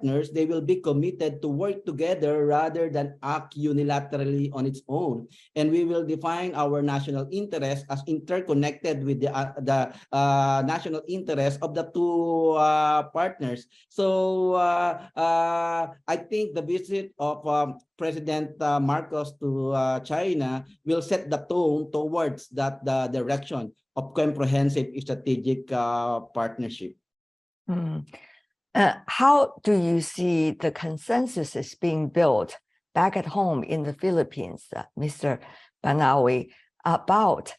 partners, they will be committed to work together rather than act unilaterally on its own. And we will define our national interest as interconnected with the national interest of the two partners. So I think the visit of President Marcos to China will set the tone towards that direction of comprehensive strategic partnership. How do you see the consensus is being built back at home in the Philippines, Mr. Banawi, about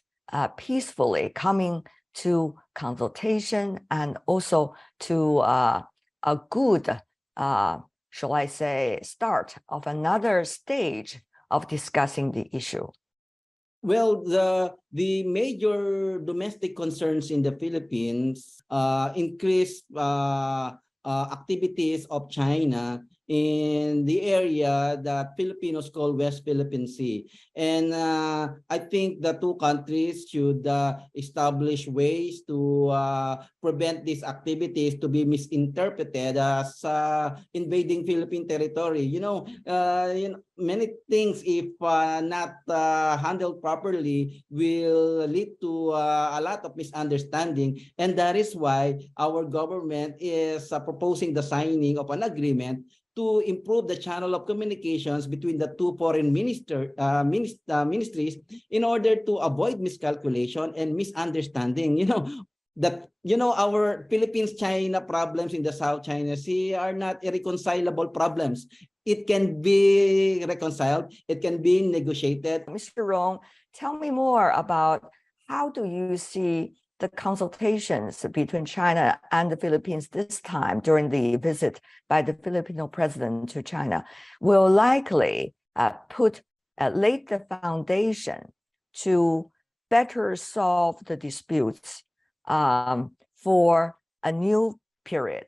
peacefully coming to consultation and also to a good, shall I say, start of another stage of discussing the issue? Well, the major domestic concerns in the Philippines increased activities of China in the area that Filipinos call West Philippine Sea. And I think the two countries should establish ways to prevent these activities to be misinterpreted as invading Philippine territory. You know, many things, if not handled properly, will lead to a lot of misunderstanding. And that is why our government is proposing the signing of an agreement to improve the channel of communications between the two foreign ministries in order to avoid miscalculation and misunderstanding. Our Philippines-China problems in the South China Sea are not irreconcilable problems. It can be reconciled. It can be negotiated. Mr. Rong, tell me more about how do you see the consultations between China and the Philippines this time during the visit by the Filipino president to China will likely lay the foundation to better solve the disputes for a new period?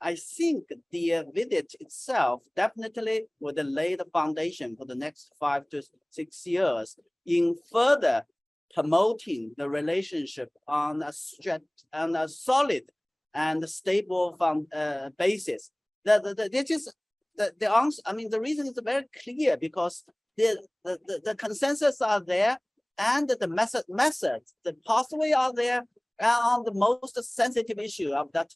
I think the visit itself definitely would lay the foundation for the next 5 to 6 years in further promoting the relationship on a solid and stable basis. This is the answer. I mean, the reason is very clear because the consensus are there and the methods, the pathway are there on the most sensitive issue of that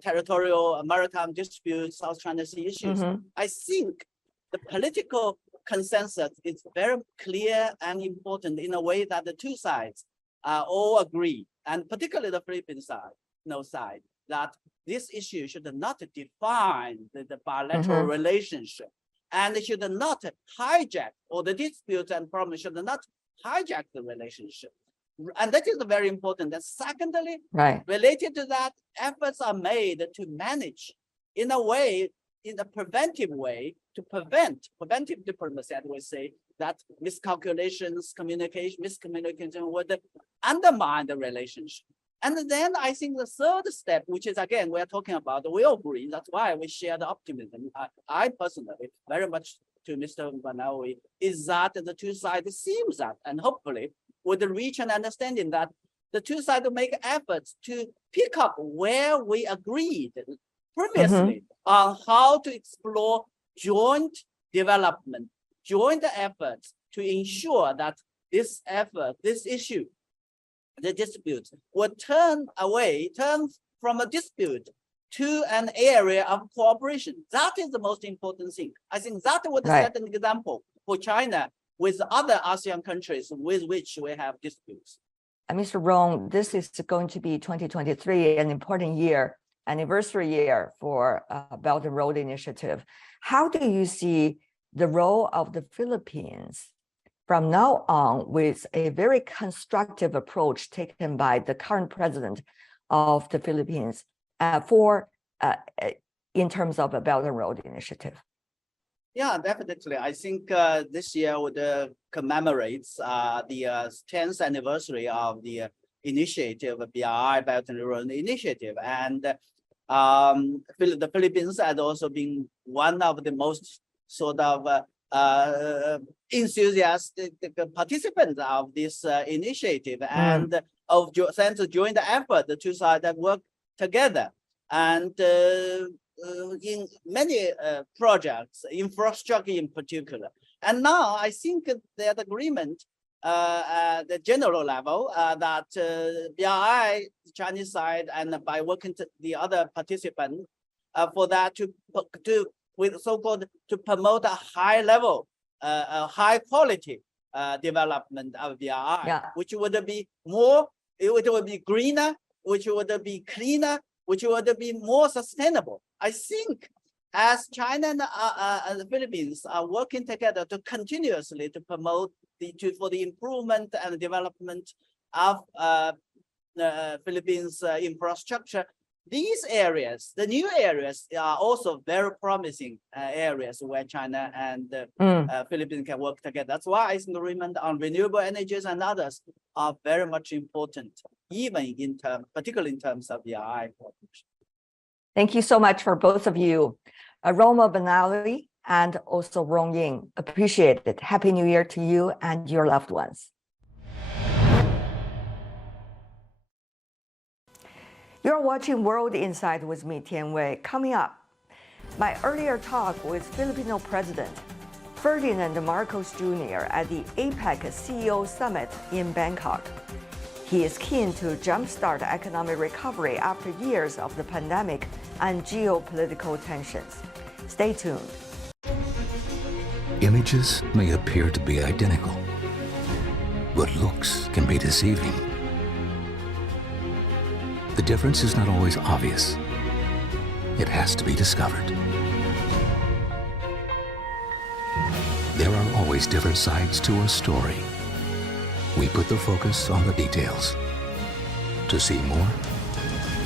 territorial maritime dispute, South China Sea issues. I think the political consensus is very clear and important in a way that the two sides all agree, and particularly the Philippine side, that this issue should not define the bilateral relationship, and it should not hijack, or the disputes and problems should not hijack the relationship. And that is very important. And secondly, related to that, efforts are made to manage in a way, in a preventive way, to preventive diplomacy, I would say, that miscalculations, miscommunication would undermine the relationship. And then I think the third step, which is again, we're talking about, we agree, that's why we share the optimism. I personally, very much to Mr. Banawi, is that the two sides seems that, and hopefully would reach an understanding that the two sides will make efforts to pick up where we agreed previously on how to explore joint development, joint efforts to ensure that this issue, the dispute, would turn from a dispute to an area of cooperation. That is the most important thing. I think that would set an example for China with other ASEAN countries with which we have disputes. Mr. Rong, this is going to be 2023, an important year, anniversary year for Belt and Road Initiative. How do you see the role of the Philippines from now on with a very constructive approach taken by the current president of the Philippines in terms of a Belt and Road Initiative? Yeah, definitely. I think this year would commemorates the 10th anniversary of the initiative, BRI, Belt and Road Initiative. And the Philippines had also been one of the most sort of enthusiastic participants of this initiative. And since during the effort, the two sides have worked together. And in many projects, infrastructure in particular. And now I think that agreement at the general level that BRI, the Chinese side, and by working to the other participants for that to with so-called to promote a high level, high quality development of BRI, which would be more, it would be greener, which would be cleaner, which would be more sustainable. I think as China and the Philippines are working together to continuously to promote for the improvement and development of Philippines infrastructure, these areas, the new areas, are also very promising areas where China and the Philippines can work together. That's why agreement on renewable energies and others are very much important, even in terms, particularly in terms of the BRI. Thank you so much for both of you, Roma Benali and also Rong Ying. Appreciate it. Happy New Year to you and your loved ones. You're watching World Insight with me, Tian Wei. Coming up, my earlier talk with Filipino President Ferdinand Marcos Jr. at the APEC CEO Summit in Bangkok. He is keen to jumpstart economic recovery after years of the pandemic and geopolitical tensions. Stay tuned. Images may appear to be identical, but looks can be deceiving. The difference is not always obvious. It has to be discovered. There are always different sides to a story. We put the focus on the details. To see more,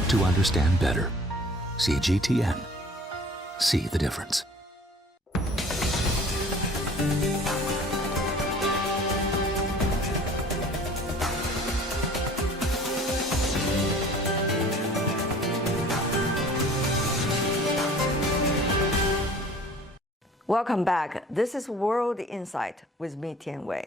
to understand better. CGTN. See the difference. Welcome back. This is World Insight with me, Tian Wei.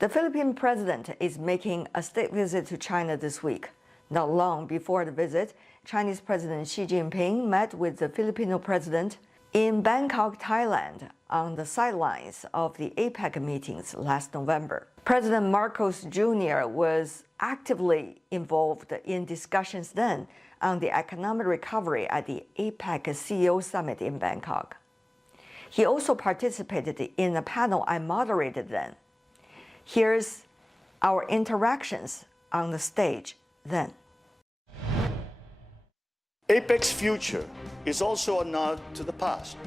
The Philippine president is making a state visit to China this week. Not long before the visit, Chinese President Xi Jinping met with the Filipino president in Bangkok, Thailand, on the sidelines of the APEC meetings last November. President Marcos Jr. was actively involved in discussions then on the economic recovery at the APEC CEO Summit in Bangkok. He also participated in a panel I moderated then. Here's our interactions on the stage then. APEC's future is also a nod to the past.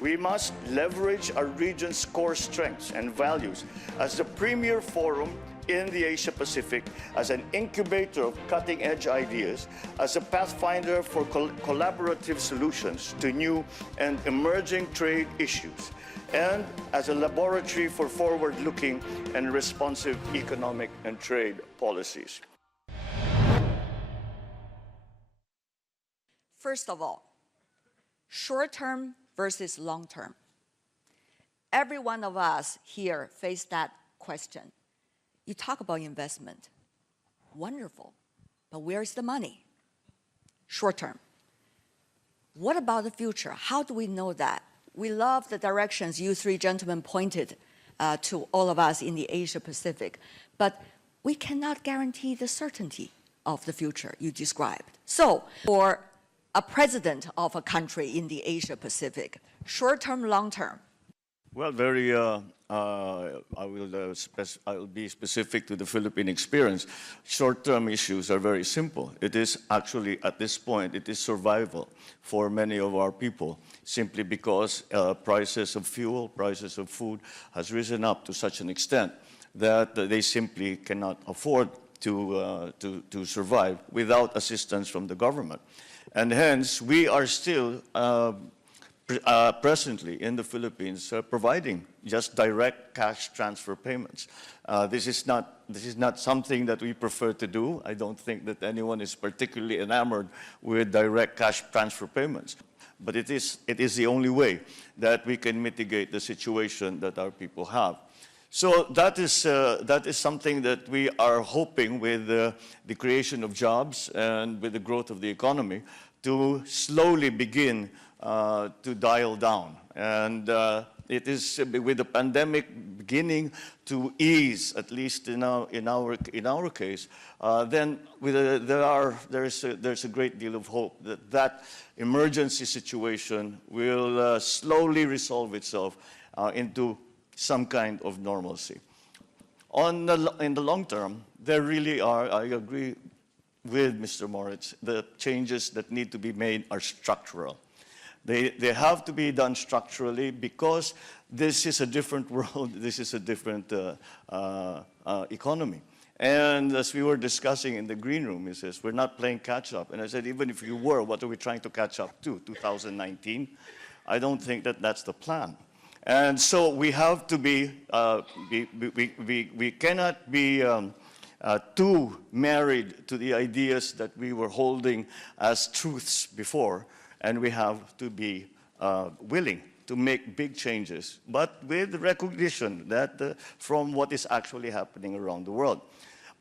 We must leverage our region's core strengths and values as the premier forum in the Asia-Pacific, as an incubator of cutting-edge ideas, as a pathfinder for collaborative solutions to new and emerging trade issues, and as a laboratory for forward-looking and responsive economic and trade policies. First of all, short-term versus long-term. Every one of us here face that question. You talk about investment. Wonderful. But where's the money? Short-term. What about the future? How do we know that? We love the directions you three gentlemen pointed to all of us in the Asia-Pacific, but we cannot guarantee the certainty of the future you described. So, for a president of a country in the Asia-Pacific, short-term, long-term? Well, I will be specific to the Philippine experience. Short-term issues are very simple. It is actually, at this point, it is survival for many of our people, simply because prices of fuel, prices of food has risen up to such an extent that they simply cannot afford to survive without assistance from the government. And hence, we are still presently in the Philippines providing just direct cash transfer payments. This is not something that we prefer to do. I don't think that anyone is particularly enamored with direct cash transfer payments. But it is the only way that we can mitigate the situation that our people have. So that is something that we are hoping with the creation of jobs and with the growth of the economy to slowly begin to dial down. And it is with the pandemic beginning to ease, at least in our case, then there's a great deal of hope that that emergency situation will slowly resolve itself into some kind of normalcy. In the long term, there really are, I agree with Mr. Moritz, the changes that need to be made are structural. They have to be done structurally because this is a different world, this is a different economy. And as we were discussing in the green room, he says, we're not playing catch up. And I said, even if you were, what are we trying to catch up to, 2019? I don't think that that's the plan. And so we have to be, we cannot be too married to the ideas that we were holding as truths before, and we have to be willing to make big changes, but with recognition that from what is actually happening around the world.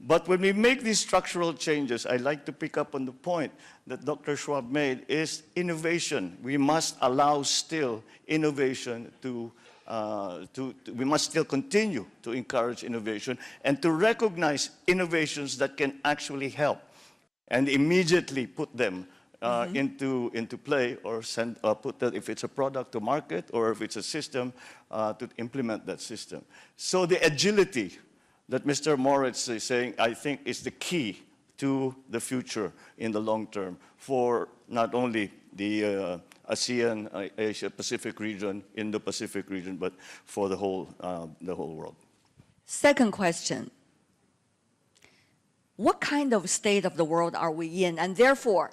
But when we make these structural changes, I like to pick up on the point that Dr. Schwab made, is innovation. We must allow still innovation we must still continue to encourage innovation and to recognize innovations that can actually help and immediately put them into play, or put that, if it's a product, to market, or if it's a system, to implement that system. So the agility that Mr. Moritz is saying, I think, is the key to the future in the long term for not only the ASEAN, Asia-Pacific region, Indo-Pacific region, but for the whole world. Second question. What kind of state of the world are we in, and therefore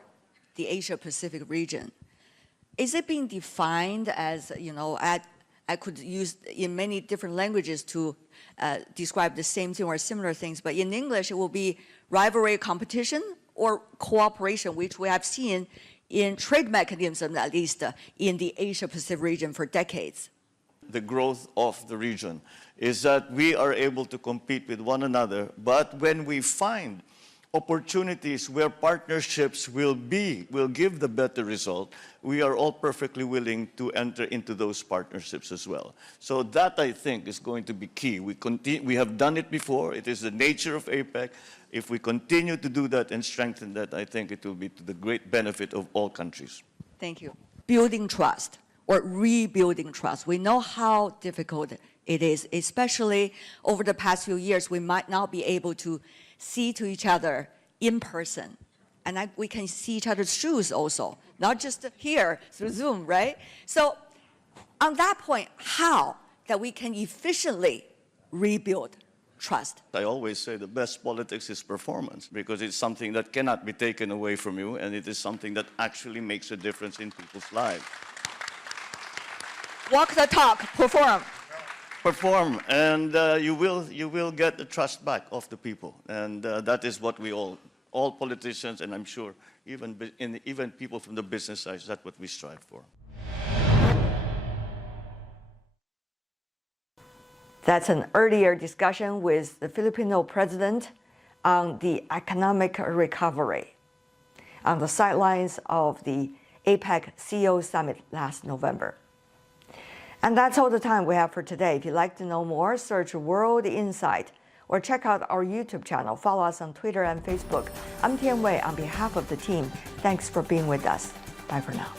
the Asia-Pacific region? Is it being defined as, you know, I could use in many different languages to describe the same thing or similar things, but in English it will be rivalry, competition, or cooperation, which we have seen in trade mechanisms, at least in the Asia-Pacific region for decades. The growth of the region is that we are able to compete with one another, but when we find opportunities where partnerships will give the better result, we are all perfectly willing to enter into those partnerships as well. So that, I think, is going to be key. We have done it before. It is the nature of APEC. If we continue to do that and strengthen that, I think it will be to the great benefit of all countries. Thank you. Building trust or rebuilding trust. We know how difficult it is, especially over the past few years. We might not be able to see to each other in person. And we can see each other's shoes also, not just here through Zoom, right? So on that point, how that we can efficiently rebuild trust? I always say the best politics is performance, because it's something that cannot be taken away from you, and it is something that actually makes a difference in people's lives. Walk the talk, perform. Perform, and you will get the trust back of the people, and that is what we all politicians, and I'm sure even people from the business side, that's what we strive for. That's an earlier discussion with the Filipino president on the economic recovery on the sidelines of the APEC CEO Summit last November. And that's all the time we have for today. If you'd like to know more, search World Insight or check out our YouTube channel. Follow us on Twitter and Facebook. I'm Tian Wei on behalf of the team. Thanks for being with us. Bye for now.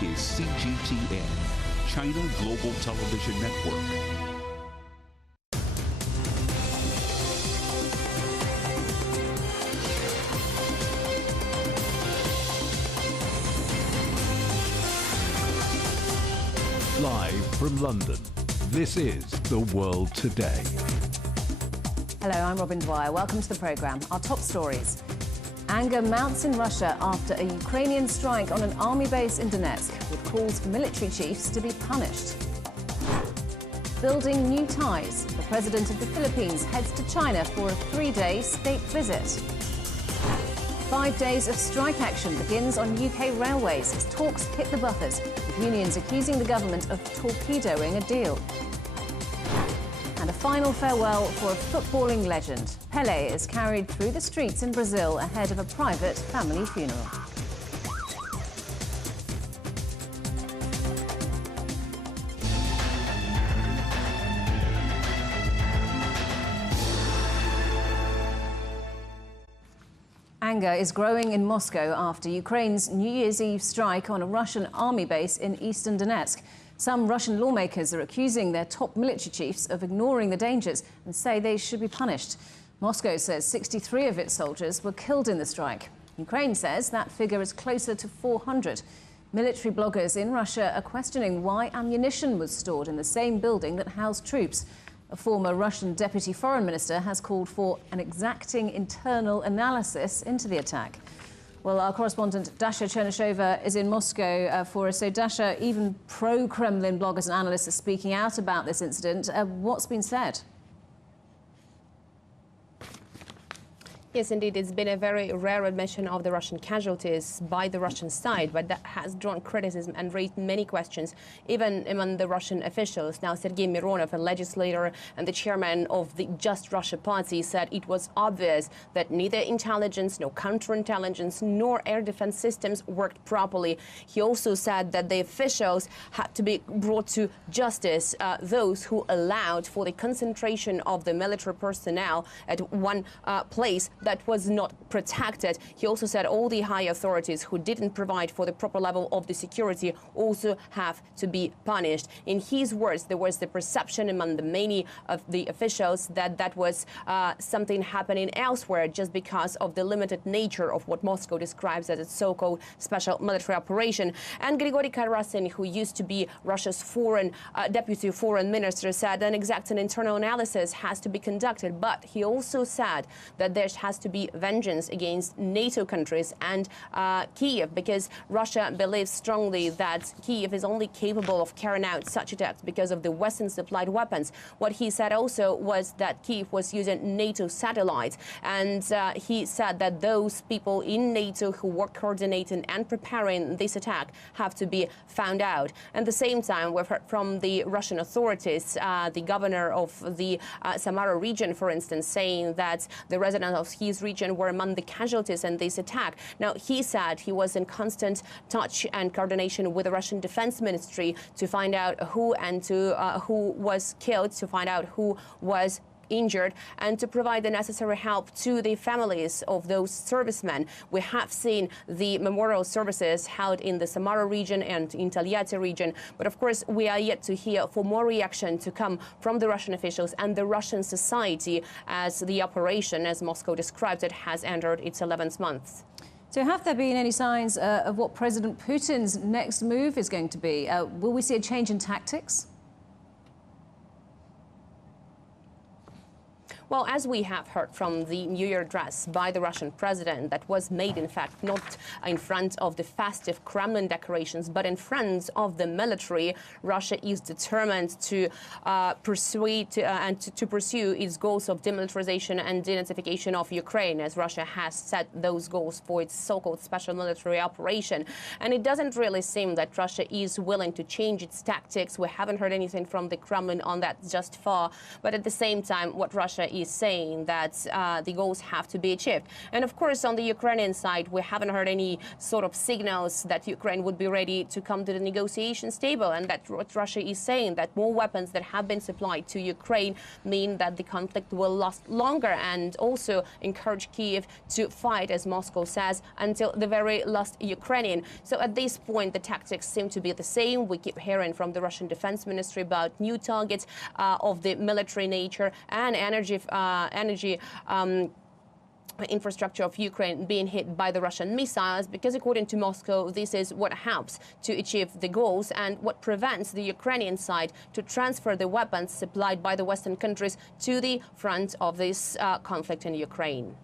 is CGTN, China Global Television Network. Live from London, this is The World Today. Hello, I'm Robin Dwyer. Welcome to the programme. Our top stories. Anger mounts in Russia after a Ukrainian strike on an army base in Donetsk, with calls for military chiefs to be punished. Building new ties. The president of the Philippines heads to China for a 3-day state visit. 5 days of strike action begins on UK railways as talks hit the buffers, with unions accusing the government of torpedoing a deal. And a final farewell for a footballing legend. Pelé is carried through the streets in Brazil ahead of a private family funeral. Anger is growing in Moscow after Ukraine's New Year's Eve strike on a Russian army base in eastern Donetsk. Some Russian lawmakers are accusing their top military chiefs of ignoring the dangers and say they should be punished. Moscow says 63 of its soldiers were killed in the strike. Ukraine says that figure is closer to 400. Military bloggers in Russia are questioning why ammunition was stored in the same building that housed troops. A former Russian deputy foreign minister has called for an exacting internal analysis into the attack. Well, our correspondent Dasha Chernyshova is in Moscow for us. So, Dasha, even pro-Kremlin bloggers and analysts are speaking out about this incident. What's been said? Yes, indeed. It's been a very rare admission of the Russian casualties by the Russian side, but that has drawn criticism and raised many questions, even among the Russian officials. Now, Sergei Mironov, a legislator and the chairman of the Just Russia party, said it was obvious that neither intelligence, nor counterintelligence, nor air defense systems worked properly. He also said that the officials had to be brought to justice, those who allowed for the concentration of the military personnel at one place that was not protected. He also said all the high authorities who didn't provide for the proper level of the security also have to be punished. In his words, there was the perception among the many of the officials that that was something happening elsewhere just because of the limited nature of what Moscow describes as its so-called special military operation. And Grigory Karasin, who used to be Russia's deputy foreign minister, said an exact and internal analysis has to be conducted. But he also said that there has to be vengeance against NATO countries and Kiev, because Russia believes strongly that Kiev is only capable of carrying out such attacks because of the Western supplied weapons. What he said also was that Kiev was using NATO satellites, and he said that those people in NATO who were coordinating and preparing this attack have to be found out. At the same time, we've heard from the Russian authorities, the governor of the Samara region, for instance, saying that the residents of his region were among the casualties in this attack. Now, he said he was in constant touch and coordination with the Russian Defense Ministry to find out who was killed, to find out who was injured, and to provide the necessary help to the families of those servicemen. We have seen the memorial services held in the Samara region and in Taliati region, but of course we are yet to hear for more reaction to come from the Russian officials and the Russian society as the operation, as Moscow described it, has entered its 11th month. So have there been any signs of what President Putin's next move is going to be? Will we see a change in tactics? Well, as we have heard from the New Year address by the Russian president, that was made, in fact, not in front of the festive Kremlin decorations, but in front of the military, Russia is determined to pursue its goals of demilitarization and denazification of Ukraine, as Russia has set those goals for its so-called special military operation. And it doesn't really seem that Russia is willing to change its tactics. We haven't heard anything from the Kremlin on that just far. But at the same time, what Russia is saying that the goals have to be achieved. And of course, on the Ukrainian side, we haven't heard any sort of signals that Ukraine would be ready to come to the negotiations table, and that what Russia is saying, that more weapons that have been supplied to Ukraine mean that the conflict will last longer, and also encourage Kyiv to fight, as Moscow says, until the very last Ukrainian. So at this point, the tactics seem to be the same. We keep hearing from the Russian Defense Ministry about new targets of the military nature and energy infrastructure of Ukraine being hit by the Russian missiles, because according to Moscow, this is what helps to achieve the goals and what prevents the Ukrainian side to transfer the weapons supplied by the Western countries to the front of this conflict in Ukraine.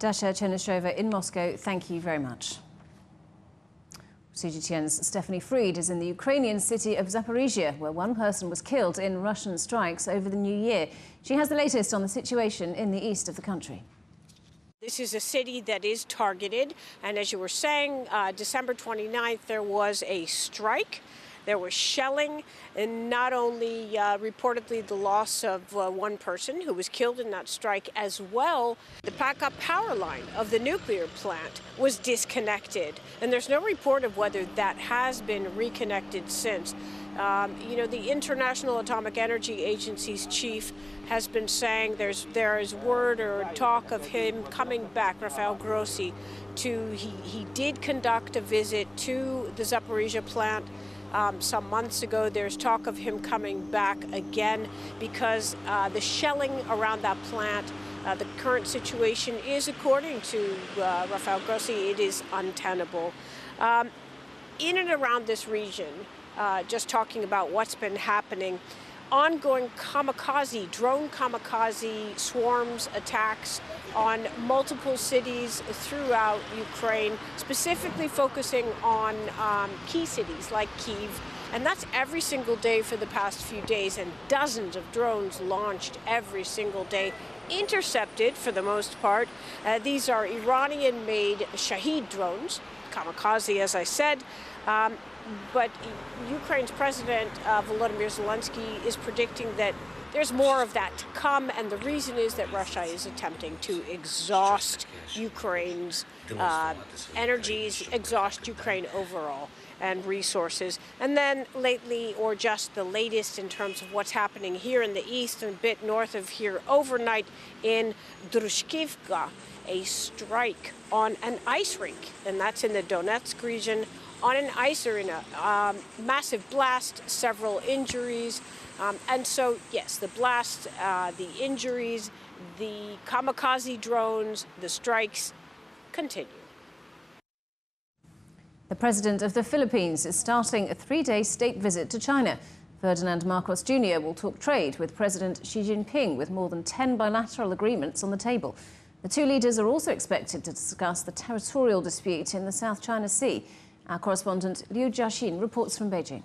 Dasha Chernyshova in Moscow, thank you very much. CGTN's Stephanie Freed is in the Ukrainian city of Zaporizhia, where one person was killed in Russian strikes over the new year. She has the latest on the situation in the east of the country. This is a city that is targeted, and as you were saying, December 29th, there was a strike. There was shelling, and not only reportedly the loss of one person who was killed in that strike, as well, the backup power line of the nuclear plant was disconnected. And there's no report of whether that has been reconnected since. You know, the International Atomic Energy Agency's chief has been saying there is word or talk of him coming back, Rafael Grossi, he did conduct a visit to the Zaporizhia plant some months ago. There's talk of him coming back again because the shelling around that plant, the current situation is, according to Rafael Grossi, it is untenable. In and around this region, just talking about what's been happening, ongoing drone kamikaze swarms, attacks on multiple cities throughout Ukraine, specifically focusing on key cities like Kyiv. And that's every single day for the past few days, and dozens of drones launched every single day, intercepted for the most part. These are Iranian-made Shahed drones, kamikaze, as I said. But Ukraine's President Volodymyr Zelensky is predicting that there's more of that to come, and the reason is that Russia is attempting to exhaust Ukraine's energies, exhaust Ukraine overall and resources. And then lately, or just the latest in terms of what's happening here in the east and a bit north of here overnight in Drushkivka, a strike on an ice rink, and that's in the Donetsk region, on an ice arena, massive blast, several injuries. And so, yes, the blast, the injuries, the kamikaze drones, the strikes continue. The president of the Philippines is starting a 3-day state visit to China. Ferdinand Marcos Jr. will talk trade with President Xi Jinping, with more than 10 bilateral agreements on the table. The two leaders are also expected to discuss the territorial dispute in the South China Sea. Our correspondent Liu Jiaxin reports from Beijing.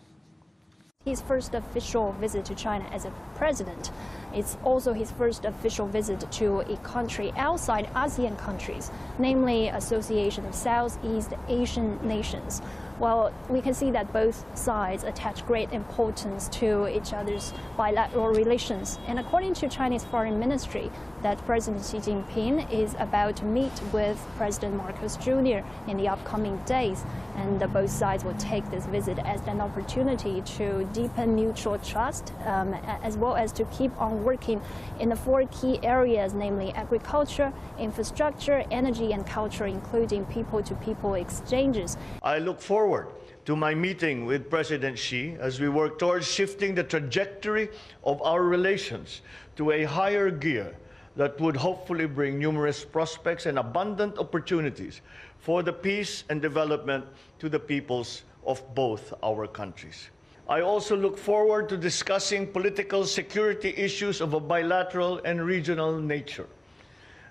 His first official visit to China as a president. It's also his first official visit to a country outside ASEAN countries, namely Association of Southeast Asian Nations. Well, we can see that both sides attach great importance to each other's bilateral relations. And according to Chinese Foreign Ministry, that President Xi Jinping is about to meet with President Marcos Jr. in the upcoming days. And both sides will take this visit as an opportunity to deepen mutual trust, as well as to keep on working in the 4 key areas, namely agriculture, infrastructure, energy, and culture, including people-to-people exchanges. I look forward to my meeting with President Xi as we work towards shifting the trajectory of our relations to a higher gear that would hopefully bring numerous prospects and abundant opportunities for the peace and development to the peoples of both our countries. I also look forward to discussing political security issues of a bilateral and regional nature.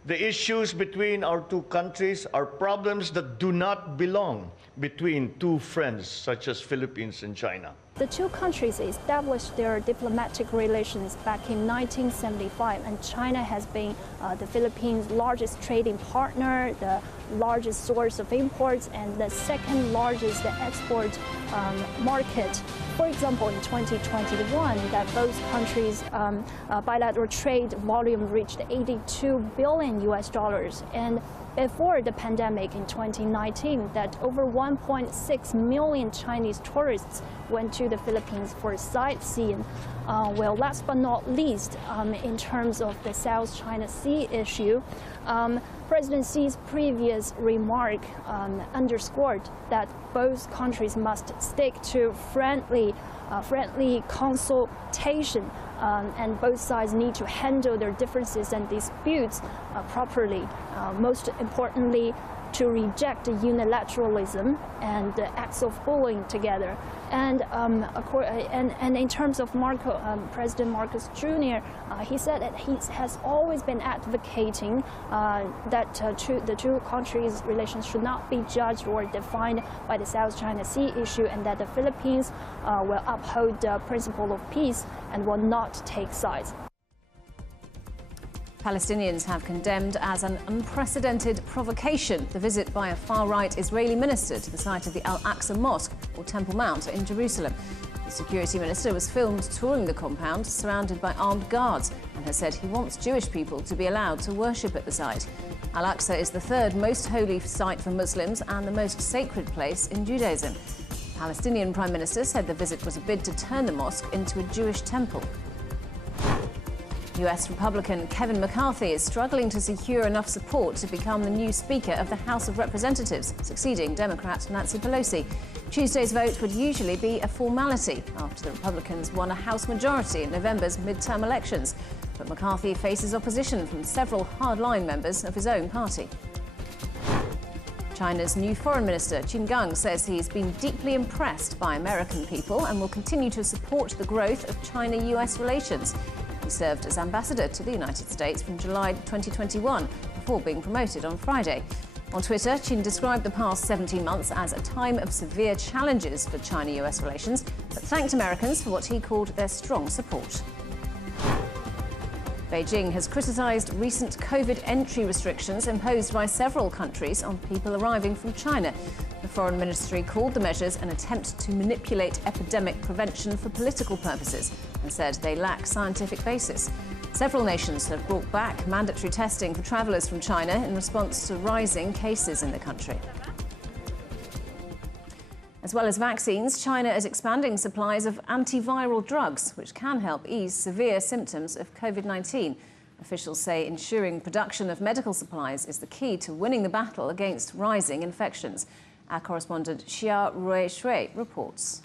The issues between our two countries are problems that do not belong between two friends such as Philippines and China. The two countries established their diplomatic relations back in 1975, and China has been the Philippines' largest trading partner, the largest source of imports, and the second largest export market. For example, in 2021, that both countries' bilateral trade volume reached $82 billion, and before the pandemic in 2019, that over 1.6 million Chinese tourists went to the Philippines for sightseeing. Well, last but not least, in terms of the South China Sea issue, President Xi's previous remark underscored that both countries must stick to friendly consultation, and both sides need to handle their differences and disputes properly. Most importantly, to reject unilateralism and acts of bullying together. And in terms of President Marcos Jr., he said that he has always been advocating that the two countries' relations should not be judged or defined by the South China Sea issue, and that the Philippines will uphold the principle of peace and will not take sides. Palestinians have condemned as an unprecedented provocation the visit by a far-right Israeli minister to the site of the Al-Aqsa Mosque, or Temple Mount, in Jerusalem. The security minister was filmed touring the compound, surrounded by armed guards, and has said he wants Jewish people to be allowed to worship at the site. Al-Aqsa is the third most holy site for Muslims and the most sacred place in Judaism. The Palestinian Prime Minister said the visit was a bid to turn the mosque into a Jewish temple. US Republican Kevin McCarthy is struggling to secure enough support to become the new Speaker of the House of Representatives, succeeding Democrat Nancy Pelosi. Tuesday's vote would usually be a formality after the Republicans won a House majority in November's midterm elections. But McCarthy faces opposition from several hardline members of his own party. China's new Foreign Minister, Qin Gang, says he's been deeply impressed by American people and will continue to support the growth of China-US relations. He served as ambassador to the United States from July 2021 before being promoted on Friday. On Twitter, Qin described the past 17 months as a time of severe challenges for China-US relations, but thanked Americans for what he called their strong support. Beijing has criticised recent COVID entry restrictions imposed by several countries on people arriving from China. The Foreign Ministry called the measures an attempt to manipulate epidemic prevention for political purposes and said they lack scientific basis. Several nations have brought back mandatory testing for travellers from China in response to rising cases in the country. As well as vaccines, China is expanding supplies of antiviral drugs, which can help ease severe symptoms of COVID-19. Officials say ensuring production of medical supplies is the key to winning the battle against rising infections. Our correspondent Xia Ruishui reports.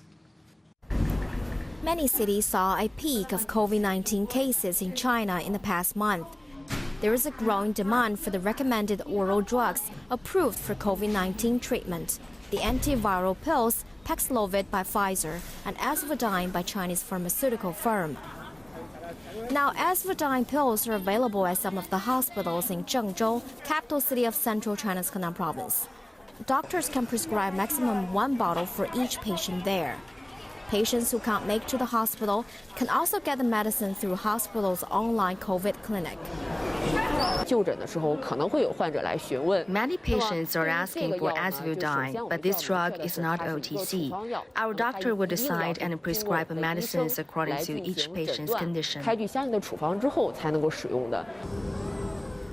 Many cities saw a peak of COVID-19 cases in China in the past month. There is a growing demand for the recommended oral drugs approved for COVID-19 treatment. The antiviral pills Paxlovid by Pfizer and Asvadine by Chinese pharmaceutical firm. Now, Asvadine pills are available at some of the hospitals in Zhengzhou, capital city of central China's Henan province. Doctors can prescribe maximum 1 bottle for each patient there. Patients who can't make to the hospital can also get the medicine through hospital's online COVID clinic. Many patients are asking for Asvadine, but this drug is not OTC. Our doctor will decide and prescribe medicines according to each patient's condition.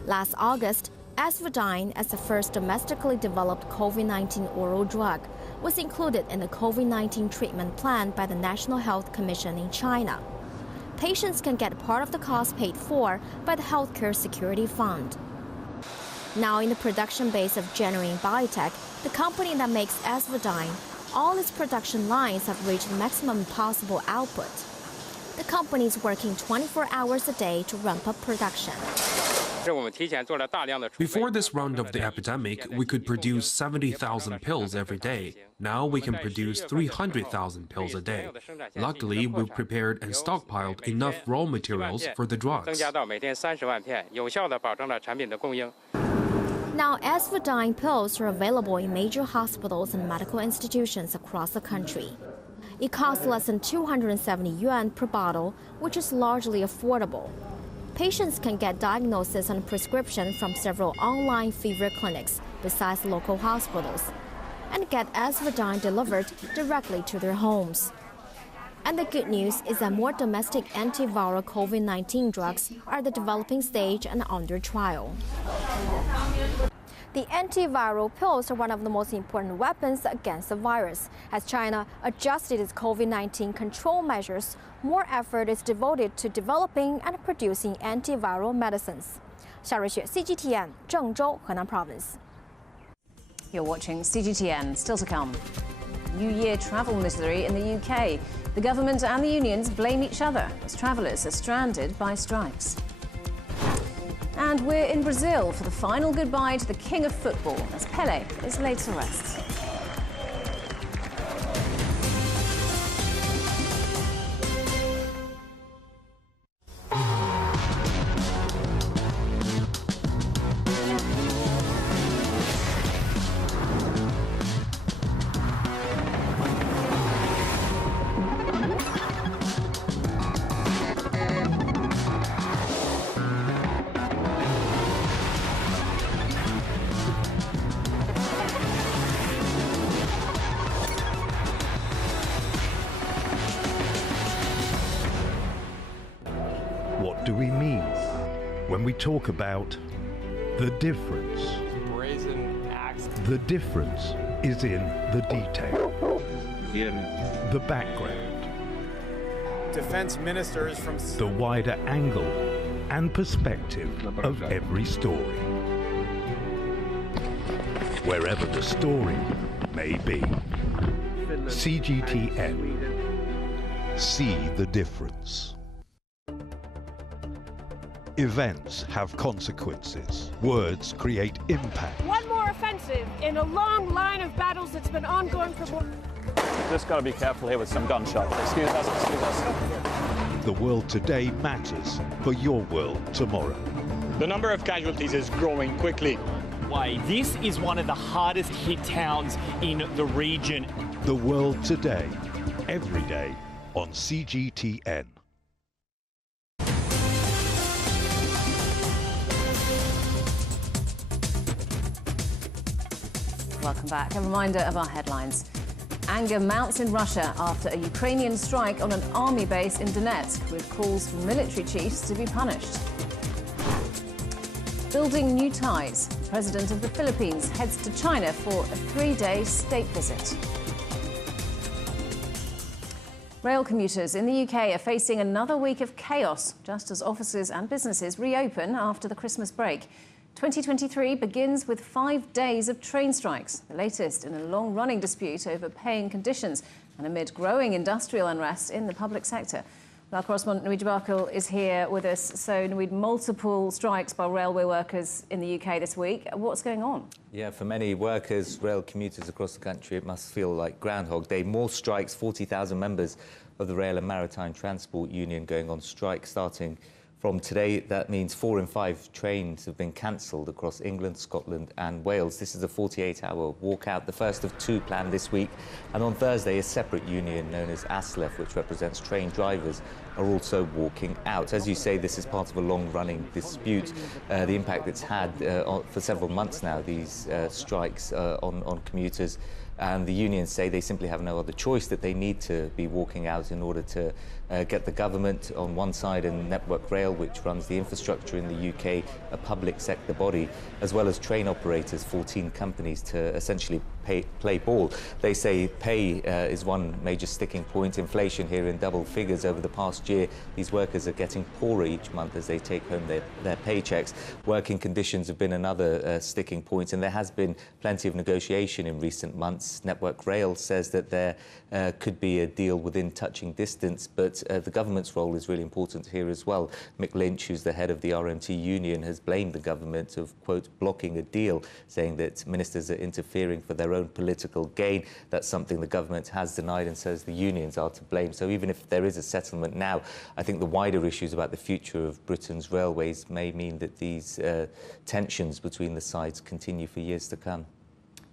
Last August, Asvadine, as the first domestically developed COVID-19 oral drug, was included in the COVID-19 treatment plan by the National Health Commission in China. Patients can get part of the cost paid for by the Healthcare Security Fund. Now, in the production base of Genuine Biotech, the company that makes Asvadine, all its production lines have reached maximum possible output. The company is working 24 hours a day to ramp up production. Before this round of the epidemic, we could produce 70,000 pills every day. Now we can produce 300,000 pills a day. Luckily, we've prepared and stockpiled enough raw materials for the drugs. Now, Asvadine pills are available in major hospitals and medical institutions across the country. It costs less than 270 yuan per bottle, which is largely affordable. Patients can get diagnosis and prescription from several online fever clinics besides local hospitals, and get Asvadine delivered directly to their homes. And the good news is that more domestic antiviral COVID-19 drugs are at the developing stage and under trial. The antiviral pills are one of the most important weapons against the virus. As China adjusted its COVID-19 control measures, more effort is devoted to developing and producing antiviral medicines. 夏瑞雪 CGTN 郑州河南 Province. You're watching CGTN. Still to come. New Year travel misery in the UK. The government and the unions blame each other as travellers are stranded by strikes. And we're in Brazil for the final goodbye to the king of football as Pelé is laid to rest. What do we mean when we talk about the difference? The difference is in the detail, the background, defense ministers from the wider angle and perspective of every story, wherever the story may be. CGTN. See the difference. Events have consequences. Words create impact. One more offensive in a long line of battles that's been ongoing for more. Just got to be careful here with some gunshots. Excuse us. The world today matters for your world tomorrow. The number of casualties is growing quickly. Why, this is one of the hardest hit towns in the region. The world today, every day on CGTN. Welcome back. A reminder of our headlines. Anger mounts in Russia after a Ukrainian strike on an army base in Donetsk, with calls for military chiefs to be punished. Building new ties. The President of the Philippines heads to China for a 3-day state visit. Rail commuters in the UK are facing another week of chaos, just as offices and businesses reopen after the Christmas break. 2023 begins with 5 days of train strikes, the latest in a long-running dispute over pay and conditions and amid growing industrial unrest in the public sector. Our correspondent Nuid Jabakel is here with us. So, Nuid, multiple strikes by railway workers in the UK this week. What's going on? Yeah, for many workers, rail commuters across the country, it must feel like Groundhog Day. More strikes, 40,000 members of the Rail and Maritime Transport Union going on strike starting from today. That means 4 in 5 trains have been cancelled across England, Scotland and Wales. This is a 48-hour walkout, the first of 2 planned this week. And on Thursday, a separate union known as ASLEF, which represents train drivers, are also walking out. As you say, this is part of a long-running dispute. The impact it's had for several months now, these strikes on commuters. And the unions say they simply have no other choice, that they need to be walking out in order to get the government on one side and Network Rail, which runs the infrastructure in the UK, a public sector body, as well as train operators, 14 companies, to essentially play ball. They say pay is one major sticking point. Inflation here in double figures over the past year. These workers are getting poorer each month as they take home their paychecks. Working conditions have been another sticking point, and there has been plenty of negotiation in recent months. Network Rail says that there could be a deal within touching distance, but the government's role is really important here as well. Mick Lynch, who's the head of the RMT union, has blamed the government of, quote, blocking a deal, saying that ministers are interfering for their own political gain. That's something the government has denied and says the unions are to blame. So even if there is a settlement now, I think the wider issues about the future of Britain's railways may mean that these tensions between the sides continue for years to come.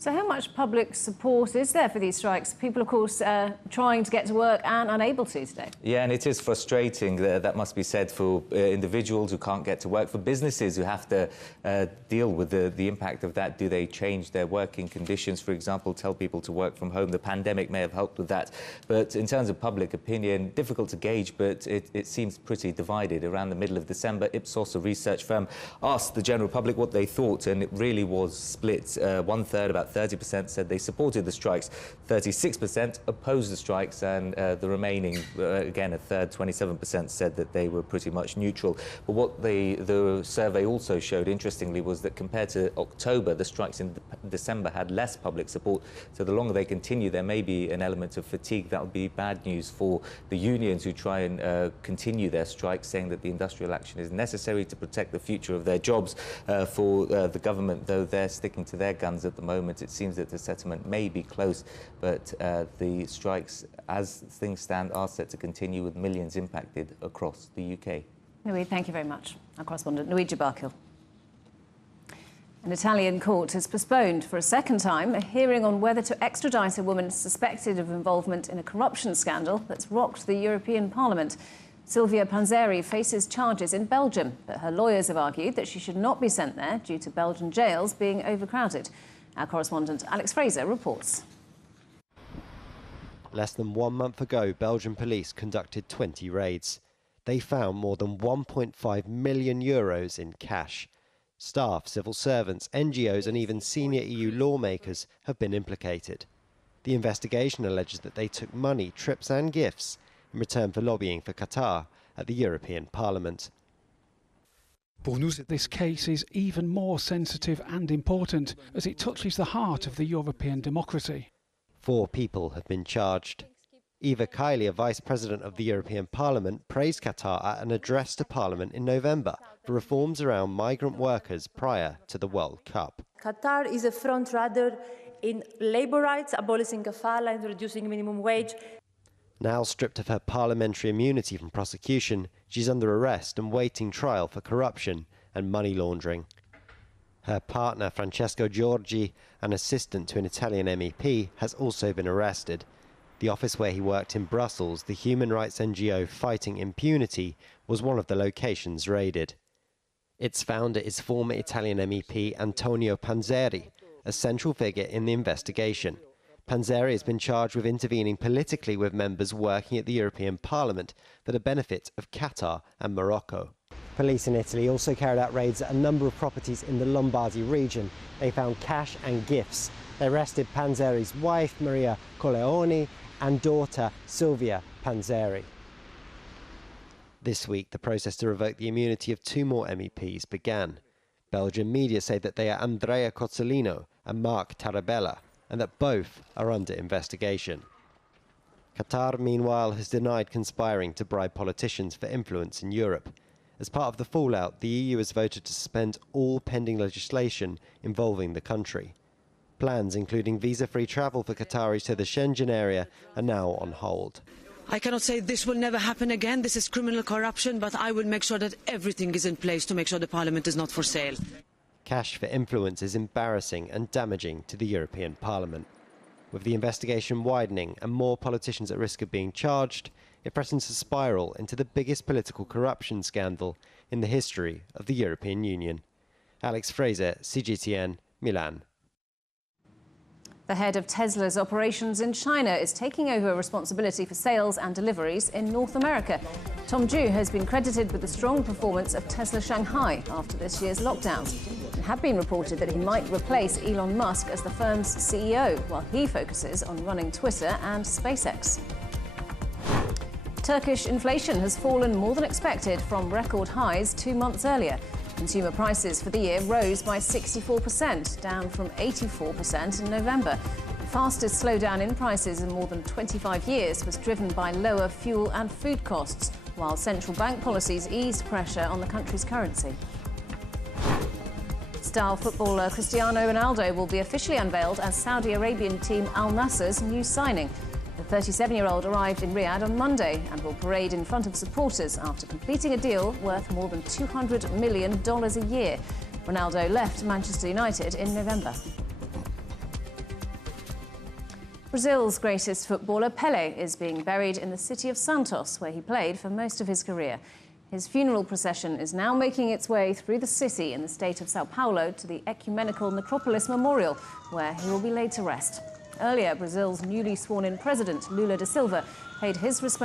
So how much public support is there for these strikes? People, of course, trying to get to work and unable to today. Yeah, and it is frustrating, that must be said, for individuals who can't get to work, for businesses who have to deal with the impact of that. Do they change their working conditions, for example, tell people to work from home? The pandemic may have helped with that. But in terms of public opinion, difficult to gauge, but it seems pretty divided. Around the middle of December, Ipsos, a research firm, asked the general public what they thought, and it really was split. One-third, about 30%, said they supported the strikes, 36% opposed the strikes, and the remaining, again, a third, 27%, said that they were pretty much neutral. But what the survey also showed, interestingly, was that compared to October, the strikes in December had less public support. So the longer they continue, there may be an element of fatigue. That would be bad news for the unions who try and continue their strikes, saying that the industrial action is necessary to protect the future of their jobs. For the government, though, they're sticking to their guns at the moment. It seems that the settlement may be close, but the strikes, as things stand, are set to continue, with millions impacted across the UK. Louis, thank you very much. Our correspondent, Luigi Barkil. An Italian court has postponed for a second time a hearing on whether to extradite a woman suspected of involvement in a corruption scandal that's rocked the European Parliament. Silvia Panzeri faces charges in Belgium, but her lawyers have argued that she should not be sent there due to Belgian jails being overcrowded. Our correspondent Alex Fraser reports. Less than 1 month ago, Belgian police conducted 20 raids. They found more than €1.5 million in cash. Staff, civil servants, NGOs and even senior EU lawmakers have been implicated. The investigation alleges that they took money, trips and gifts in return for lobbying for Qatar at the European Parliament. This case is even more sensitive and important as it touches the heart of the European democracy. 4 people have been charged. Eva Kaili, a Vice President of the European Parliament, praised Qatar at an address to Parliament in November for reforms around migrant workers prior to the World Cup. Qatar is a front-runner in labour rights, abolishing kafala and reducing minimum wage. Now stripped of her parliamentary immunity from prosecution, she's under arrest and waiting trial for corruption and money laundering. Her partner, Francesco Giorgi, an assistant to an Italian MEP, has also been arrested. The office where he worked in Brussels, the human rights NGO Fighting Impunity, was one of the locations raided. Its founder is former Italian MEP Antonio Panzeri, a central figure in the investigation. Panzeri has been charged with intervening politically with members working at the European Parliament for the benefit of Qatar and Morocco. Police in Italy also carried out raids at a number of properties in the Lombardy region. They found cash and gifts. They arrested Panzeri's wife, Maria Corleone, and daughter, Silvia Panzeri. This week, the process to revoke the immunity of 2 more MEPs began. Belgian media say that they are Andrea Cozzolino and Mark Tarabella, and that both are under investigation. Qatar, meanwhile, has denied conspiring to bribe politicians for influence in Europe. As part of the fallout, the EU has voted to suspend all pending legislation involving the country. Plans, including visa-free travel for Qataris to the Schengen area, are now on hold. I cannot say this will never happen again. This is criminal corruption, but I will make sure that everything is in place to make sure the Parliament is not for sale. Cash for influence is embarrassing and damaging to the European Parliament. With the investigation widening and more politicians at risk of being charged, it threatens to spiral into the biggest political corruption scandal in the history of the European Union. Alex Fraser, CGTN, Milan. The head of Tesla's operations in China is taking over responsibility for sales and deliveries in North America. Tom Ju has been credited with the strong performance of Tesla Shanghai after this year's lockdowns. It had been reported that he might replace Elon Musk as the firm's CEO, while he focuses on running Twitter and SpaceX. Turkish inflation has fallen more than expected from record highs 2 months earlier. Consumer prices for the year rose by 64%, down from 84% in November. The fastest slowdown in prices in more than 25 years was driven by lower fuel and food costs, while central bank policies eased pressure on the country's currency. Star footballer Cristiano Ronaldo will be officially unveiled as Saudi Arabian team Al Nassr's new signing. The 37-year-old arrived in Riyadh on Monday and will parade in front of supporters after completing a deal worth more than $200 million a year. Ronaldo left Manchester United in November. Brazil's greatest footballer, Pelé, is being buried in the city of Santos, where he played for most of his career. His funeral procession is now making its way through the city in the state of Sao Paulo to the Ecumenical Necropolis Memorial, where he will be laid to rest. Earlier, Brazil's newly sworn-in president, Lula da Silva, paid his respects